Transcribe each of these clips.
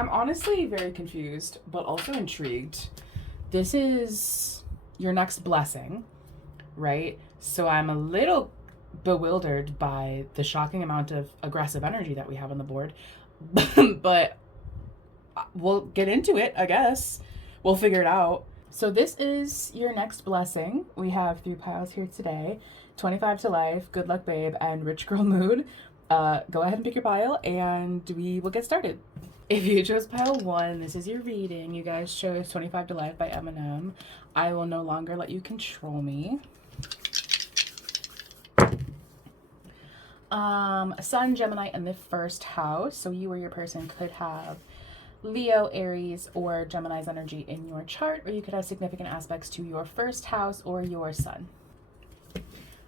I'm honestly very confused, but also intrigued. This is your next blessing, right? So I'm a little bewildered by the shocking amount of aggressive energy that we have on the board. But we'll get into it, I guess. We'll figure it out. So this is your next blessing. We have 3 piles here today. 25 to life, good luck babe, and rich girl mood. Go ahead and pick your pile and we will get started. If you chose pile 1, this is your reading. You guys chose 25 to life by Eminem. I will no longer let you control me. Sun, Gemini in the first house. So you or your person could have Leo, Aries, or Gemini's energy in your chart, or you could have significant aspects to your first house or your sun.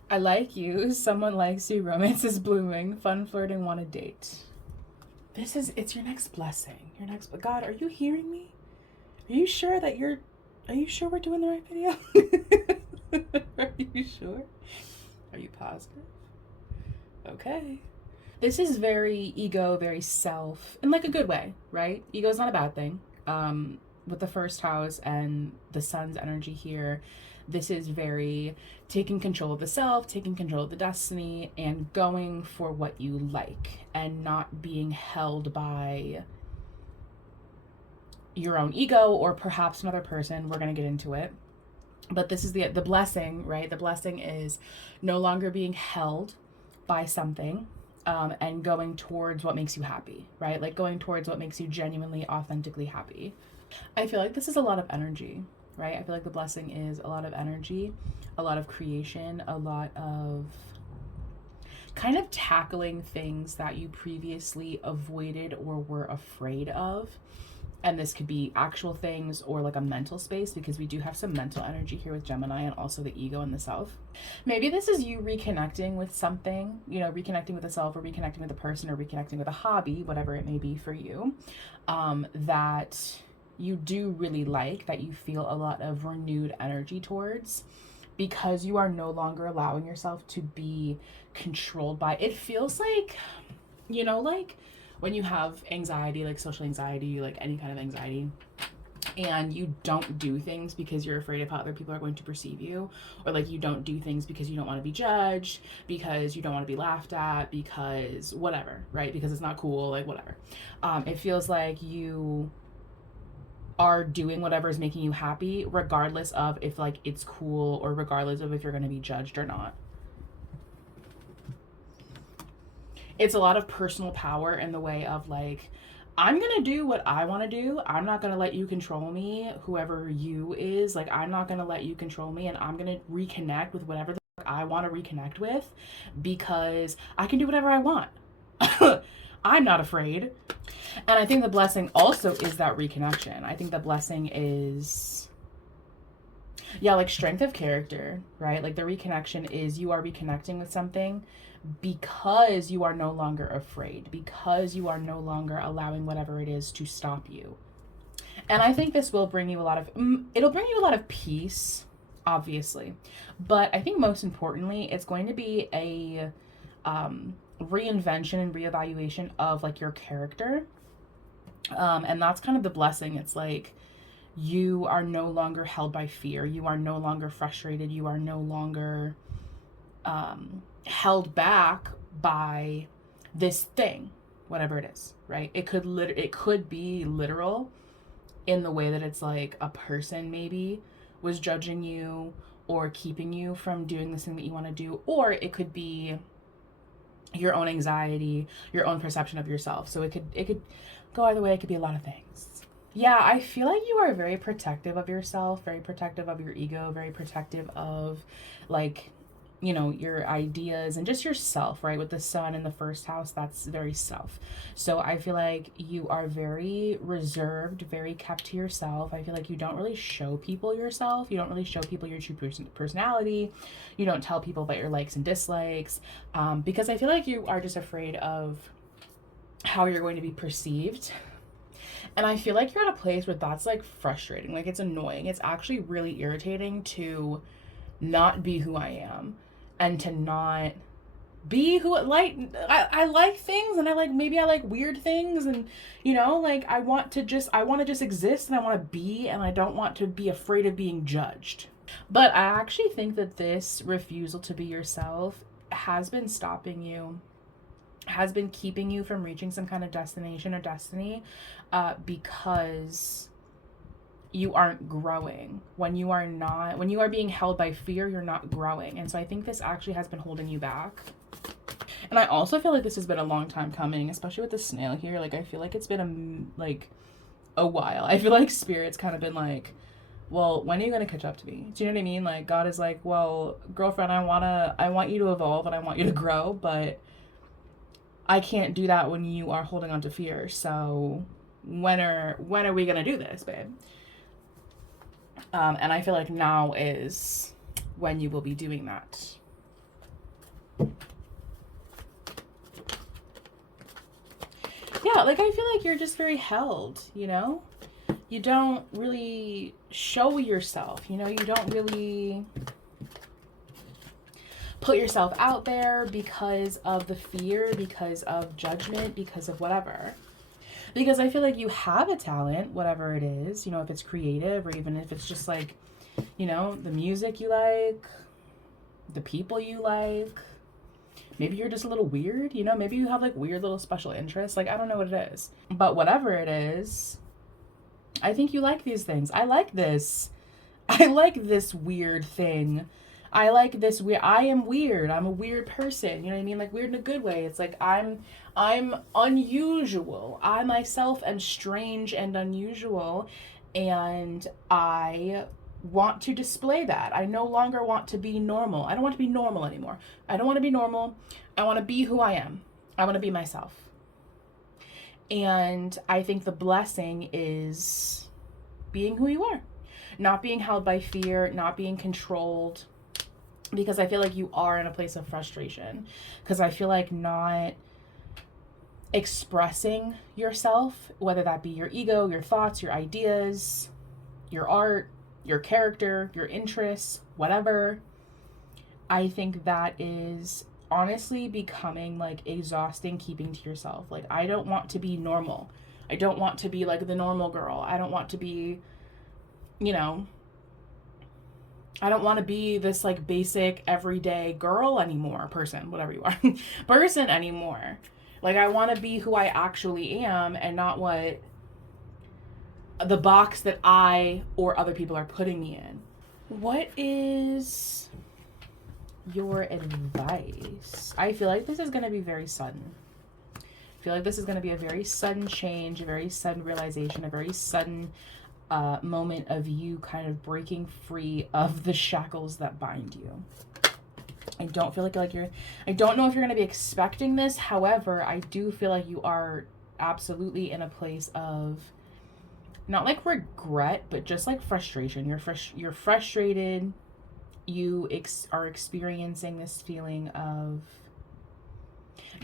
I like you. Someone likes you. Romance is blooming. Fun flirting. Want a date. It's your next blessing. God, are you hearing me? Are you sure we're doing the right video? Are you sure? Are you positive? Okay. This is very ego, very self, in like a good way, right? Ego's not a bad thing. With the first house and the sun's energy here, this is very taking control of the self, taking control of the destiny, and going for what you like and not being held by your own ego or perhaps another person. We're going to get into it. But this is the blessing, right? The blessing is no longer being held by something. And going towards what makes you happy, right? Like going towards what makes you genuinely, authentically happy. I feel like this is a lot of energy, right? I feel like the blessing is a lot of energy, a lot of creation, a lot of kind of tackling things that you previously avoided or were afraid of. And this could be actual things or like a mental space, because we do have some mental energy here with Gemini and also the ego and the self. Maybe this is you reconnecting with something, reconnecting with the self or reconnecting with a person or reconnecting with a hobby, whatever it may be for you, that you do really like, that you feel a lot of renewed energy towards, because you are no longer allowing yourself to be controlled by. It feels like, like when you have anxiety, like social anxiety, like any kind of anxiety, and you don't do things because you're afraid of how other people are going to perceive you, or like you don't do things because you don't want to be judged, because you don't want to be laughed at, because whatever, right? Because it's not cool, like whatever. It feels like you are doing whatever is making you happy, regardless of if like it's cool or regardless of if you're going to be judged or not. It's a lot of personal power in the way of like, I'm going to do what I want to do. I'm not going to let you control me, whoever you is. Like, I'm not going to let you control me, and I'm going to reconnect with whatever the fuck I want to reconnect with, because I can do whatever I want. I'm not afraid. And I think the blessing also is that reconnection. I think the blessing is, like strength of character, right? Like the reconnection is you are reconnecting with something because you are no longer afraid, because you are no longer allowing whatever it is to stop you. And I think this will bring you it'll bring you a lot of peace, obviously. But I think most importantly, it's going to be a reinvention and reevaluation of like your character. And that's kind of the blessing. It's like you are no longer held by fear. You are no longer frustrated. You are no longer held back by this thing, whatever it is, right? It could be literal in the way that it's like a person maybe was judging you or keeping you from doing this thing that you want to do, or it could be your own anxiety, your own perception of yourself. So it could go either way. It could be a lot of things. Yeah, I feel like you are very protective of yourself, very protective of your ego, very protective of like, your ideas and just yourself, right? With the sun in the first house, that's very self. So I feel like you are very reserved, very kept to yourself. I feel like you don't really show people yourself. You don't really show people your true personality. You don't tell people about your likes and dislikes, because I feel like you are just afraid of how you're going to be perceived. And I feel like you're at a place where that's like frustrating. Like it's annoying. It's actually really irritating to not be who I am and to not be who like I like things, and maybe I like weird things, and like I want to just exist, and I want to be, and I don't want to be afraid of being judged. But I actually think that this refusal to be yourself has been stopping you, has been keeping you from reaching some kind of destination or destiny, because you aren't growing. When you are being held by fear, you're not growing. And so I think this actually has been holding you back. And I also feel like this has been a long time coming, especially with the snail here. Like, I feel like it's been a while. I feel like Spirit's kind of been like, well, when are you going to catch up to me? Do you know what I mean? Like, God is like, well, girlfriend, I want you to evolve, and I want you to grow, but I can't do that when you are holding on to fear. So when are we going to do this, babe? And I feel like now is when you will be doing that. Yeah, like, I feel like you're just very held, You don't really show yourself, you don't really put yourself out there because of the fear, because of judgment, because of whatever. Because I feel like you have a talent, whatever it is, if it's creative, or even if it's just like, the music you like, the people you like. Maybe you're just a little weird, maybe you have like weird little special interests. Like, I don't know what it is. But whatever it is, I think you like these things. I like this. I like this weird thing. I like this weird. I am weird. I'm a weird person. You know what I mean? Like, weird in a good way. It's like I'm unusual. I myself am strange and unusual, and I want to display that. I no longer want to be normal. I don't want to be normal anymore. I don't want to be normal. I want to be who I am. I want to be myself. And I think the blessing is being who you are, not being held by fear, not being controlled, because I feel like you are in a place of frustration, because I feel like not expressing yourself, whether that be your ego, your thoughts, your ideas, your art, your character, your interests, whatever, I think that is honestly becoming like exhausting, keeping to yourself. Like, I don't want to be normal. I don't want to be like the normal girl. I don't want to be, I don't want to be this like basic everyday girl anymore, person, whatever you are, person anymore. Like, I want to be who I actually am, and not what the box that I or other people are putting me in. What is your advice? I feel like this is going to be very sudden. I feel like this is going to be a very sudden change, a very sudden realization, a very sudden moment of you kind of breaking free of the shackles that bind you. I don't feel like I don't know if you're going to be expecting this. However, I do feel like you are absolutely in a place of not like regret, but just like frustration. You're frustrated. You are experiencing this feeling of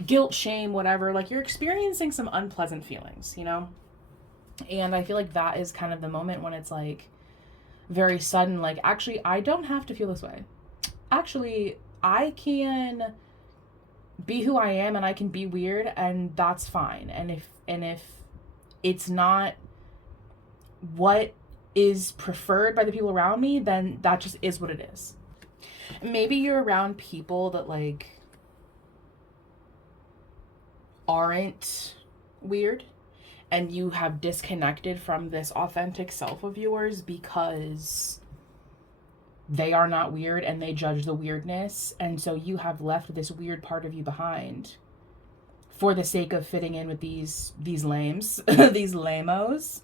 guilt, shame, whatever. Like, you're experiencing some unpleasant feelings, And I feel like that is kind of the moment when it's like very sudden. Like, actually, I don't have to feel this way. Actually, I can be who I am, and I can be weird, and that's fine. And if it's not what is preferred by the people around me, then that just is what it is. Maybe you're around people that like aren't weird, and you have disconnected from this authentic self of yours because they are not weird and they judge the weirdness, and so you have left this weird part of you behind for the sake of fitting in with these lames, these lamos.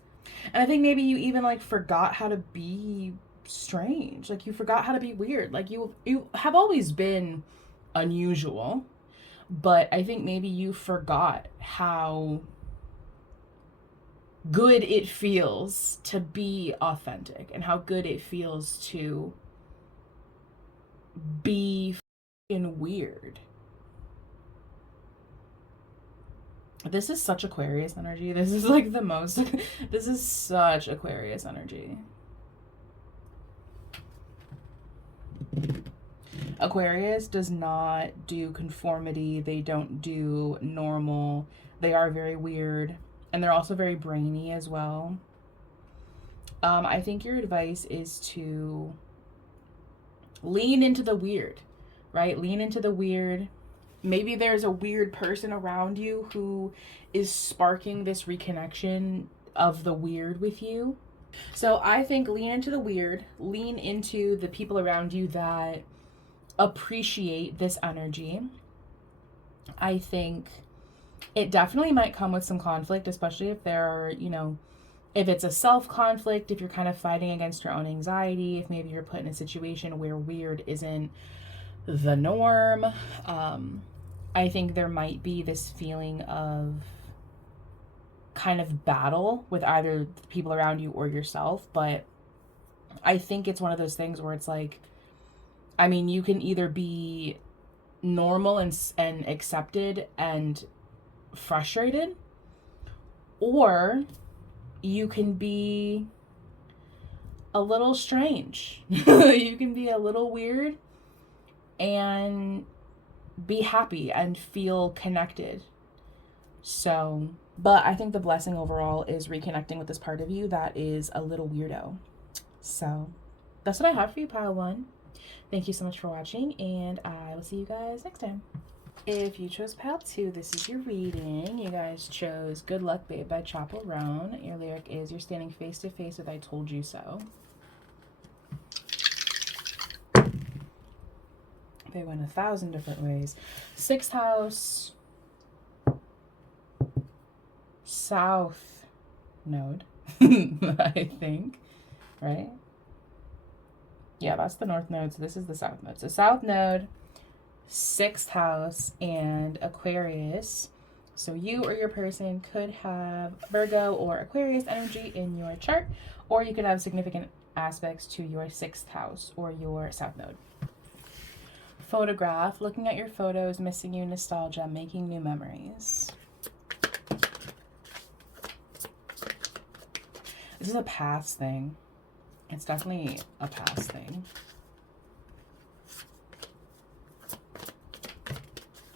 And I think maybe you even like forgot how to be strange. Like, you forgot how to be weird. Like, you have always been unusual, but I think maybe you forgot how good it feels to be authentic, and how good it feels to be fucking weird. This is such Aquarius energy. This is like the most, this is such Aquarius energy. Aquarius does not do conformity. They don't do normal. They are very weird. And they're also very brainy as well. I think your advice is to lean into the weird, right? Lean into the weird. Maybe there's a weird person around you who is sparking this reconnection of the weird with you. So I think lean into the weird, lean into the people around you that appreciate this energy. I think it definitely might come with some conflict, especially if there are, if it's a self conflict, if you're kind of fighting against your own anxiety, if maybe you're put in a situation where weird isn't the norm. I think there might be this feeling of kind of battle with either the people around you or yourself, but I think it's one of those things where it's like, I mean, you can either be normal and accepted and frustrated, or you can be a little strange. You can be a little weird and be happy and feel connected. So, but I think the blessing overall is reconnecting with this part of you that is a little weirdo. So that's what I have for you, pile one. Thank you so much for watching, and I will see you guys next time. If you chose pile 2, this is your reading. You guys chose Good Luck Babe by Chapel Roan. Your lyric is, you're standing face to face with I told you so. They went 1,000 different ways. 6th house, south node, I think, right? Yeah, that's the north node, so this is the south node. So south node, 6th house, and Aquarius. So you or your person could have Virgo or Aquarius energy in your chart, or you could have significant aspects to your 6th house or your south node. Photograph, looking at your photos, missing you, nostalgia, making new memories. This is a past thing. It's definitely a past thing.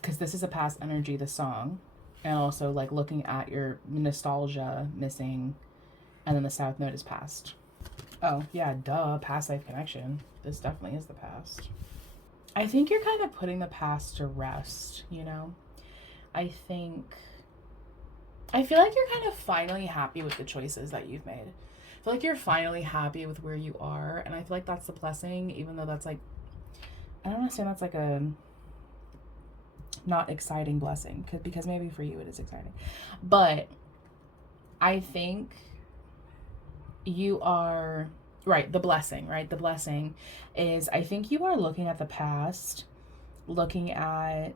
Because this is a past energy, the song. And also like looking at your nostalgia, missing, and then the south node is past. Oh, yeah, duh, past life connection. This definitely is the past. I think you're kind of putting the past to rest, I feel like you're kind of finally happy with the choices that you've made. I feel like you're finally happy with where you are, and I feel like that's the blessing, even though that's like, I don't understand, that's like a not exciting blessing, because maybe for you it is exciting. But I think you are... Right, the blessing, right? The blessing is, I think you are looking at the past, looking at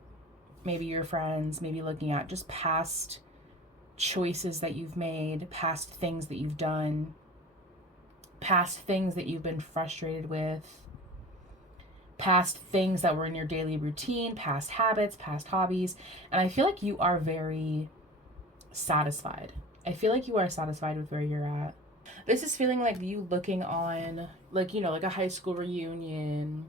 maybe your friends, maybe looking at just past choices that you've made, past things that you've done, past things that you've been frustrated with, past things that were in your daily routine, past habits, past hobbies. And I feel like you are very satisfied. I feel like you are satisfied with where you're at. This is feeling like you looking on, like, like a high school reunion,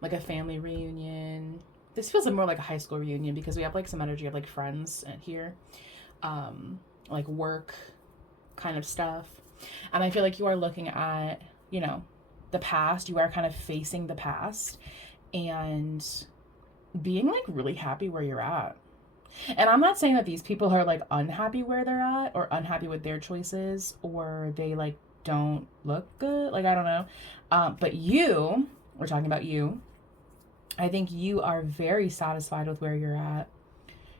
like a family reunion. This feels more like a high school reunion because we have like some energy of like friends here, like work kind of stuff. And I feel like you are looking at, the past. You are kind of facing the past and being like really happy where you're at. And I'm not saying that these people are like unhappy where they're at or unhappy with their choices or they like don't look good. Like, I don't know. But we're talking about you. I think you are very satisfied with where you're at.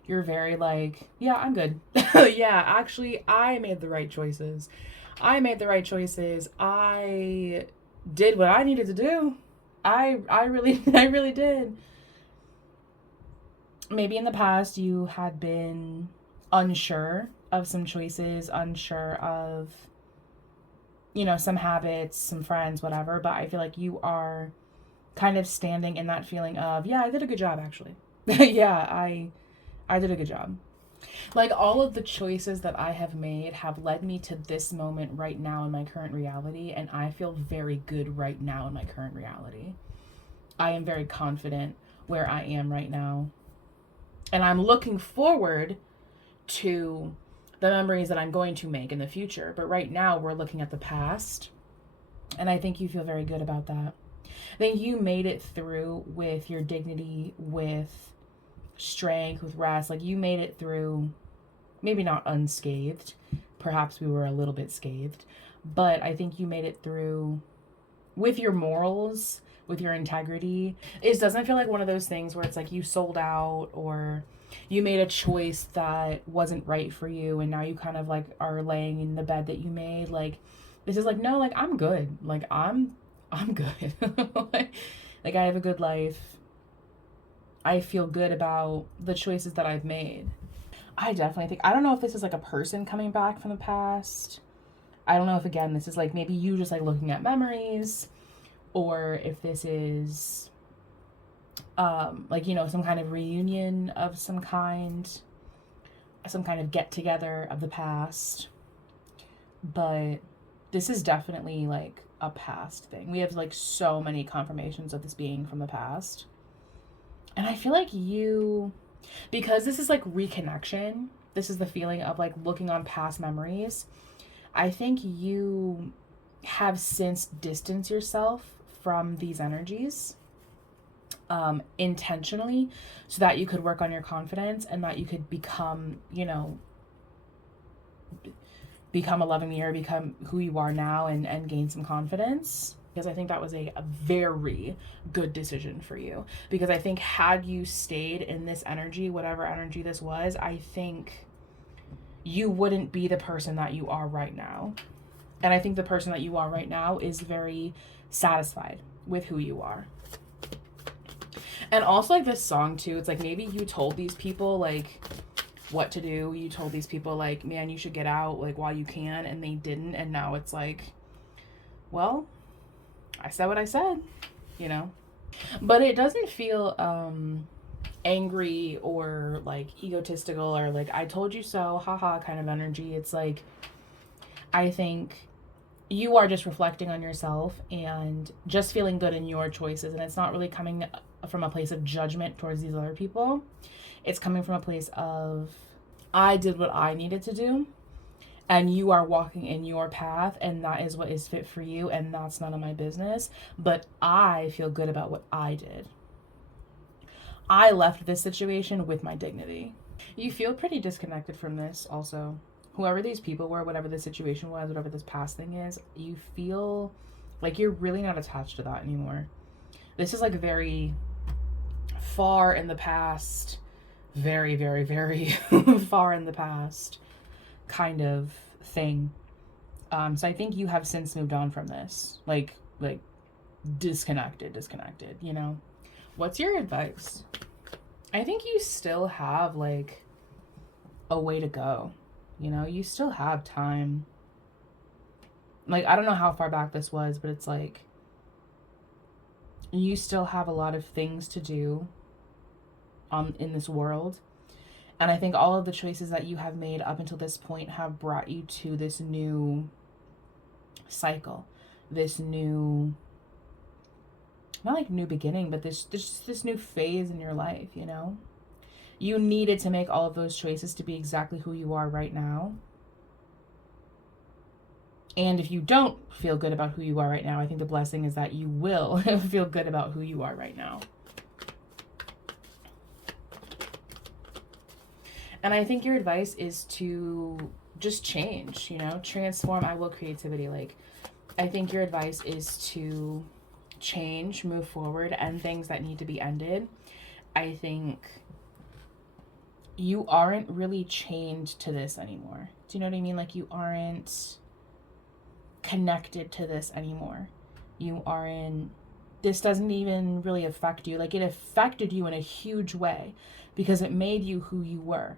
You're very like, yeah, I'm good. Yeah, actually, I made the right choices. I did what I needed to do. I really did. Maybe in the past you had been unsure of some choices, unsure of, some habits, some friends, whatever. But I feel like you are kind of standing in that feeling of, yeah, I did a good job, actually. Yeah, I did a good job. Like, all of the choices that I have made have led me to this moment right now in my current reality. And I feel very good right now in my current reality. I am very confident where I am right now. And I'm looking forward to the memories that I'm going to make in the future. But right now, we're looking at the past. And I think you feel very good about that. I think you made it through with your dignity, with strength, with rest. Like, you made it through, maybe not unscathed. Perhaps we were a little bit scathed. But I think you made it through with your morals, with your integrity. It doesn't feel like one of those things where it's like you sold out or you made a choice that wasn't right for you and now you kind of like are laying in the bed that you made. Like, this is like, no, like, I'm good. Like, I'm good. Like, I have a good life. I feel good about the choices that I've made. I definitely think, I don't know if this is like a person coming back from the past. I don't know if, again, this is like maybe you just like looking at memories, or if this is like, you know, some kind of reunion of some kind of get together of the past. But this is definitely like a past thing. We have like so many confirmations of this being from the past. And I feel like you, because this is like reconnection, this is the feeling of like looking on past memories. I think you have since distanced yourself from these energies intentionally, so that you could work on your confidence and that you could become, you know, become a loving mirror, become who you are now, and gain some confidence. Because I think that was a very good decision for you. Because I think had you stayed in this energy, whatever energy this was, I think you wouldn't be the person that you are right now. And I think the person that you are right now is very satisfied with who you are. And also, like, this song too, it's like maybe you told these people like what to do. You told these people like, man, you should get out like while you can, and they didn't. And now it's like, well, I said what I said, you know. But it doesn't feel angry or like egotistical or like I told you so, haha kind of energy. It's like, I think you are just reflecting on yourself and just feeling good in your choices. And it's not really coming from a place of judgment towards these other people. It's coming from a place of, I did what I needed to do, and you are walking in your path, and that is what is fit for you, and that's none of my business. But I feel good about what I did. I left this situation with my dignity. You feel pretty disconnected from this also. Whoever these people were, whatever the situation was, whatever this past thing is, you feel like you're really not attached to that anymore. This is like very far in the past, very, very, very far in the past kind of thing. So I think you have since moved on from this, like disconnected, you know. What's your advice? I think you still have like a way to go. You know, you still have time. Like, I don't know how far back this was, but it's like you still have a lot of things to do in this world. And I think all of the choices that you have made up until this point have brought you to this new cycle, this new, not like new beginning, but this new phase in your life, you know? You needed to make all of those choices to be exactly who you are right now. And if you don't feel good about who you are right now, I think the blessing is that you will feel good about who you are right now. And I think your advice is to just change, you know, transform. I will creativity. Like, I think your advice is to change, move forward, end things that need to be ended. I think you aren't really chained to this anymore. Do you know what I mean? Like, you aren't connected to this anymore. You aren't, this doesn't even really affect you. Like, it affected you in a huge way because it made you who you were.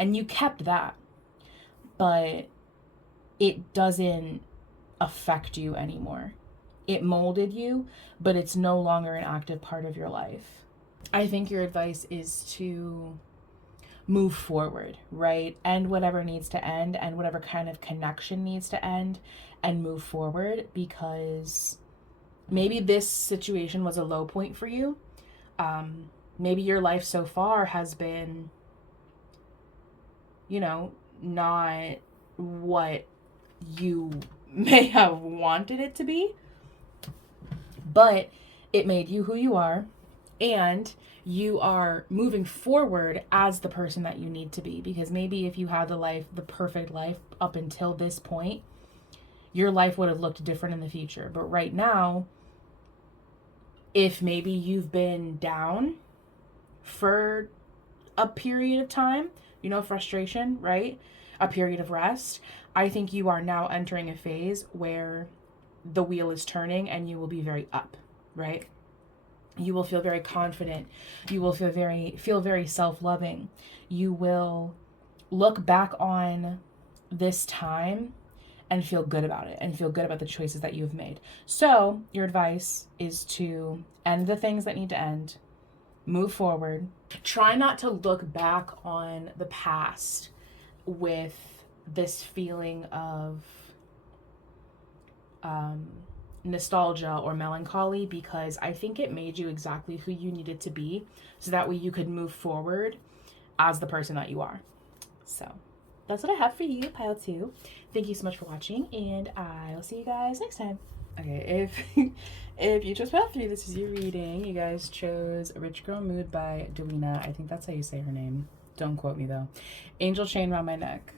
And you kept that. But it doesn't affect you anymore. It molded you, but it's no longer an active part of your life. I think your advice is to move forward, right? End whatever needs to end and whatever kind of connection needs to end and move forward, because Maybe this situation was a low point for you. Maybe your life so far has been, you know, not what you may have wanted it to be, but it made you who you are, and you are moving forward as the person that you need to be. Because maybe if you had the perfect life up until this point, your life would have looked different in the future. But right now, if maybe you've been down for a period of time, frustration, right? A period of rest. I think you are now entering a phase where the wheel is turning and you will be very up, right? You will feel very confident. You will feel very self-loving. You will look back on this time and feel good about it and feel good about the choices that you've made. So, your advice is to end the things that need to end, move forward. Try not to look back on the past with this feeling of nostalgia or melancholy, because I think it made you exactly who you needed to be, so that way you could move forward as the person that you are. So that's what I have for you, pile 2. Thank you so much for watching, and I'll see you guys next time. Okay, if you chose pile 3, this is your reading. You guys chose Rich Girl Mood by Delina. I think that's how you say her name. Don't quote me though. Angel Chain Around My Neck.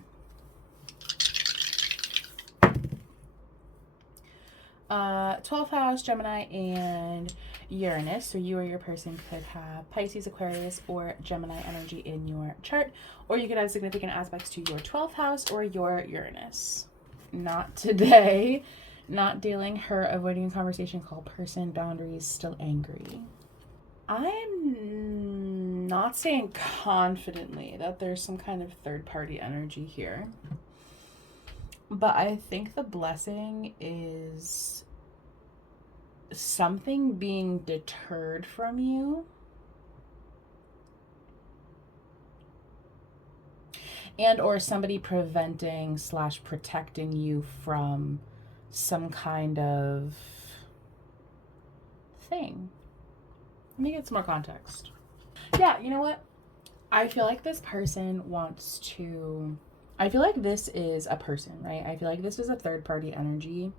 12th house, Gemini, and Uranus. So you or your person could have Pisces, Aquarius, or Gemini energy in your chart, or you could have significant aspects to your 12th house or your Uranus. Not today. Not dealing, her, avoiding a conversation, call person, boundaries, still angry. I'm not saying confidently that there's some kind of third party energy here, but I think the blessing is something being deterred from you, and or somebody preventing / protecting you from some kind of thing. Let me get some more context. Yeah, you know what? I feel like this person wants to... I feel like this is a person, right? I feel like this is a third party energy.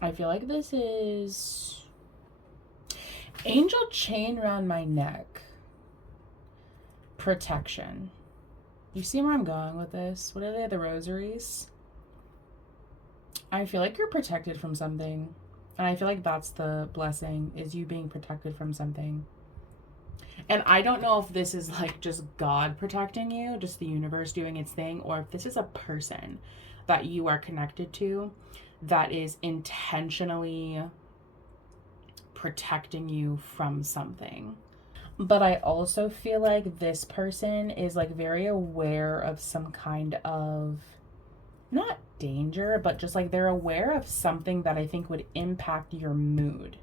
I feel like this is... Angel Chain Around My Neck. Protection. You see where I'm going with this? What are they? The rosaries? I feel like you're protected from something. And I feel like that's the blessing, is you being protected from something. And I don't know if this is like just God protecting you, just the universe doing its thing, or if this is a person that you are connected to that is intentionally protecting you from something. But I also feel like this person is like very aware of some kind of, not danger, but just like they're aware of something that I think would impact your mood.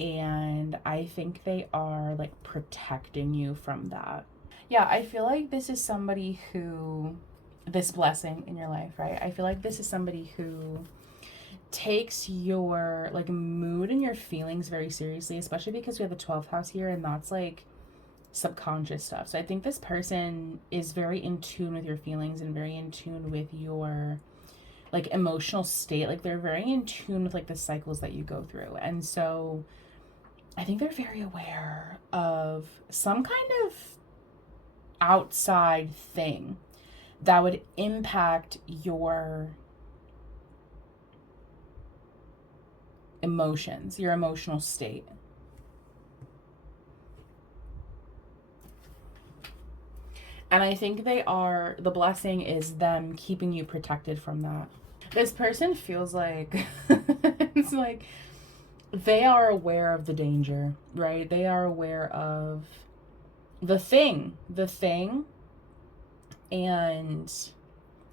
And I think they are like protecting you from that. Yeah, I feel like this is somebody who, this blessing in your life, right? I feel like this is somebody who takes your like mood and your feelings very seriously, especially because we have the 12th house here, and that's like subconscious stuff. So I think this person is very in tune with your feelings and very in tune with your like emotional state. Like they're very in tune with like the cycles that you go through. And so I think they're very aware of some kind of outside thing that would impact your emotions, your emotional state. And I think the blessing is them keeping you protected from that. This person feels like, it's like they are aware of the danger, right? They are aware of the thing, and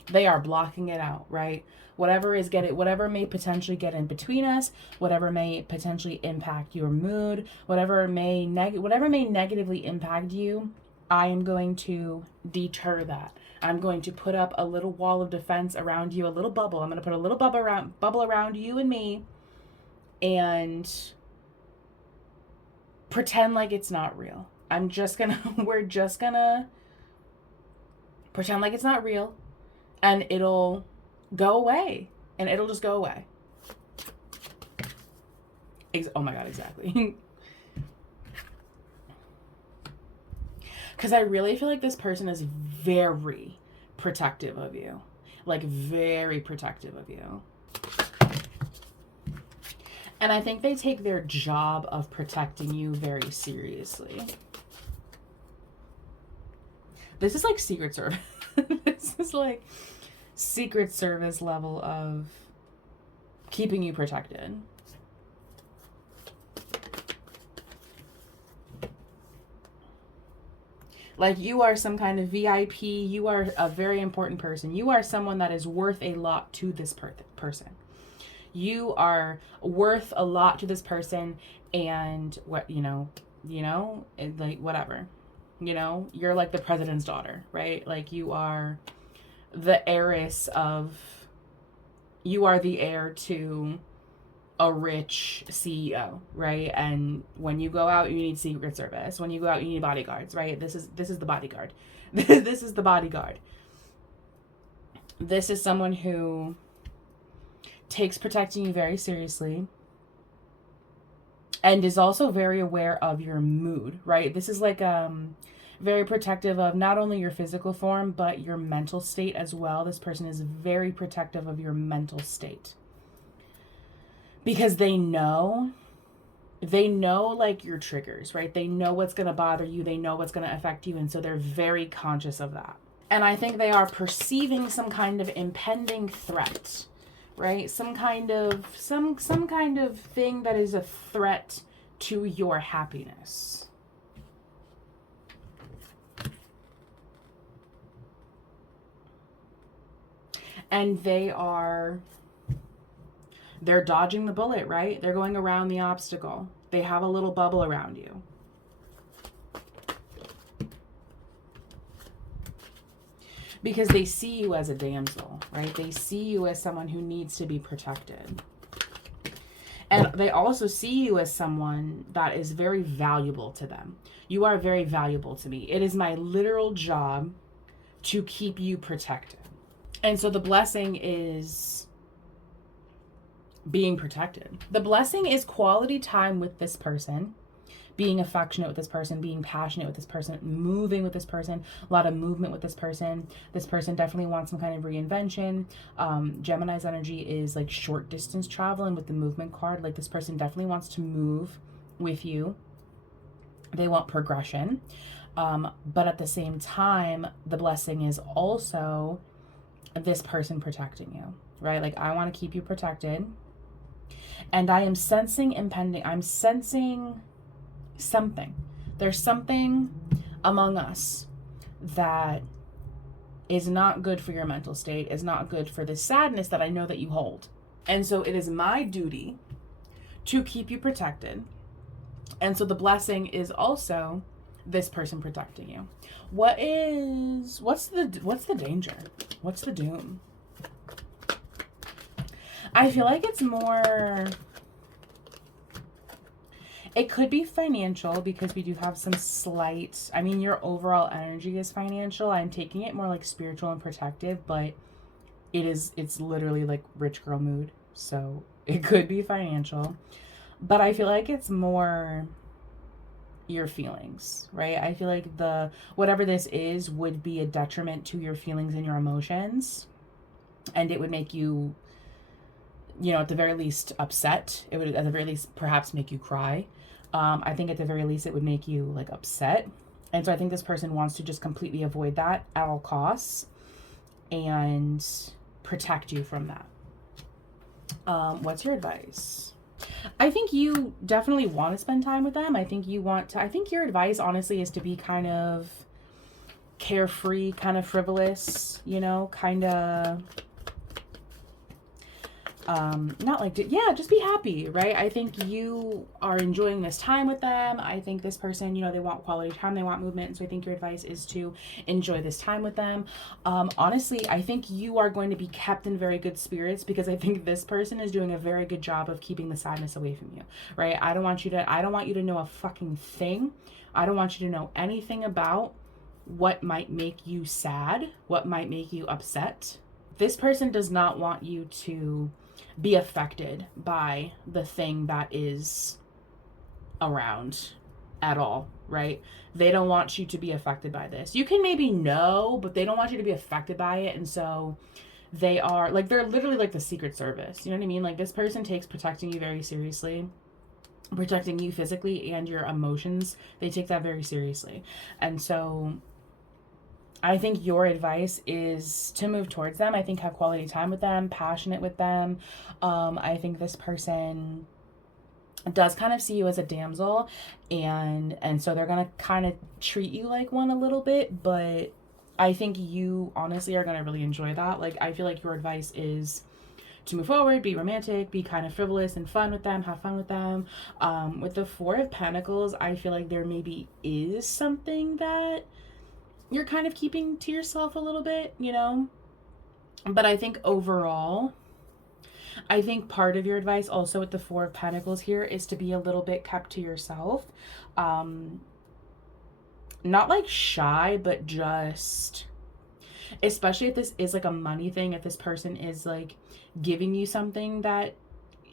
they are blocking it out, right? Whatever may potentially get in between us, whatever may potentially impact your mood, whatever may negatively impact you, I am going to deter that. I'm going to put up a little wall of defense around you, a little bubble. I'm going to put a little bubble around you and me, and pretend like it's not real. We're just gonna pretend like it's not real, and it'll go away. And it'll just go away. Oh my God, exactly. Because I really feel like this person is very protective of you. Like, very protective of you. And I think they take their job of protecting you very seriously. This is like Secret Service. This is like Secret Service level of keeping you protected. Like, you are some kind of VIP. You are a very important person. You are someone that is worth a lot to this person. You are worth a lot to this person, and what, like, whatever. You're like the president's daughter, right? Like, you are the heir to a rich CEO, right? And when you go out, you need Secret Service. When you go out, you need bodyguards, right? This is the bodyguard. This is the bodyguard. This is someone who takes protecting you very seriously and is also very aware of your mood, right? This is like very protective of not only your physical form, but your mental state as well. This person is very protective of your mental state. Because they know like your triggers, right? They know what's going to bother you. They know what's going to affect you. And so they're very conscious of that. And I think they are perceiving some kind of impending threat, right? Some kind of thing that is a threat to your happiness. And they're dodging the bullet, right? They're going around the obstacle. They have a little bubble around you. Because they see you as a damsel, right? They see you as someone who needs to be protected. And they also see you as someone that is very valuable to them. You are very valuable to me. It is my literal job to keep you protected. And so the blessing is being protected. The blessing is quality time with this person, being affectionate with this person, being passionate with this person, moving with this person, a lot of movement with this person. This person definitely wants some kind of reinvention. Gemini's energy is like short distance travel, and with the movement card, like, this person definitely wants to move with you. They want progression. But at the same time, the blessing is also this person protecting you, right? Like, I want to keep you protected. And I am sensing I'm sensing something. There's something among us that is not good for your mental state, is not good for the sadness that I know that you hold. And so it is my duty to keep you protected. And so the blessing is also this person protecting you. What's the danger? What's the doom? I feel like it's more, it could be financial, because we do have some slight, I mean, your overall energy is financial. I'm taking it more like spiritual and protective, but it's literally like rich girl mood. So it could be financial, but I feel like it's more your feelings, right? I feel like whatever this is would be a detriment to your feelings and your emotions, and it would make you, at the very least upset. It would at the very least perhaps make you cry. I think at the very least it would make you like upset. And so I think this person wants to just completely avoid that at all costs and protect you from that. What's your advice? I think you definitely want to spend time with them. I think your advice honestly is to be kind of carefree, kind of frivolous, kind of not like, yeah, just be happy, right? I think you are enjoying this time with them. I think this person, you know, they want quality time, they want movement. And so I think your advice is to enjoy this time with them. Honestly, I think you are going to be kept in very good spirits because I think this person is doing a very good job of keeping the sadness away from you, right? I don't want you to know a fucking thing. I don't want you to know anything about what might make you sad, what might make you upset. This person does not want you to be affected by the thing that is around at all, right? They don't want you to be affected by this. You can maybe know, but they don't want you to be affected by it. And so they are like, they're literally like the Secret Service. You know what I mean? Like, this person takes protecting you very seriously, protecting you physically and your emotions. They take that very seriously. And so I think your advice is to move towards them. I think have quality time with them, passionate with them. I think this person does kind of see you as a damsel, and so they're gonna kind of treat you like one a little bit, but I think you honestly are gonna really enjoy that. Like, I feel like your advice is to move forward, be romantic, be kind of frivolous and fun with them, have fun with them. With the Four of Pentacles, I feel like there maybe is something that you're kind of keeping to yourself a little bit, you know? But I think overall, I think part of your advice also with the Four of Pentacles here is to be a little bit kept to yourself. Not like shy, but just, especially if this is like a money thing, if this person is like giving you something that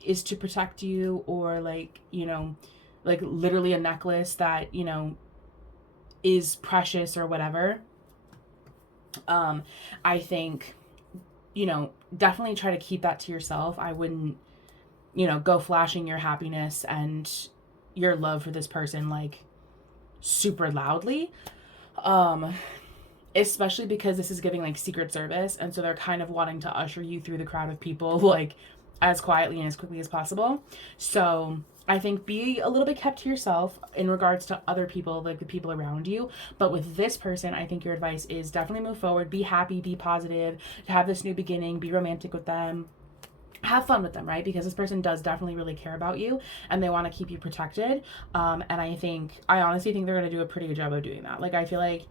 is to protect you, or like, you know, like literally a necklace that, you know, is precious or whatever. I think, you know, definitely try to keep that to yourself. I wouldn't, you know, go flashing your happiness and your love for this person like super loudly. Especially because this is giving like Secret Service, and so they're kind of wanting to usher you through the crowd of people like as quietly and as quickly as possible. So I think be a little bit kept to yourself in regards to other people, like the people around you. But with this person, I think your advice is definitely move forward, be happy, be positive, have this new beginning, be romantic with them, have fun with them, right? Because this person does definitely really care about you and they want to keep you protected. And I honestly think they're going to do a pretty good job of doing that. Like, I feel like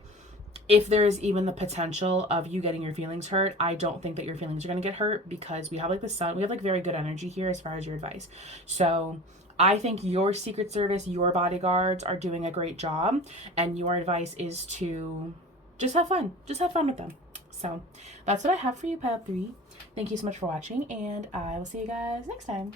if there is even the potential of you getting your feelings hurt, I don't think that your feelings are going to get hurt because we have like the sun, we have like very good energy here as far as your advice. So I think your Secret Service, your bodyguards are doing a great job, and your advice is to just have fun. Just have fun with them. So that's what I have for you, Pile 3. Thank you so much for watching, and I will see you guys next time.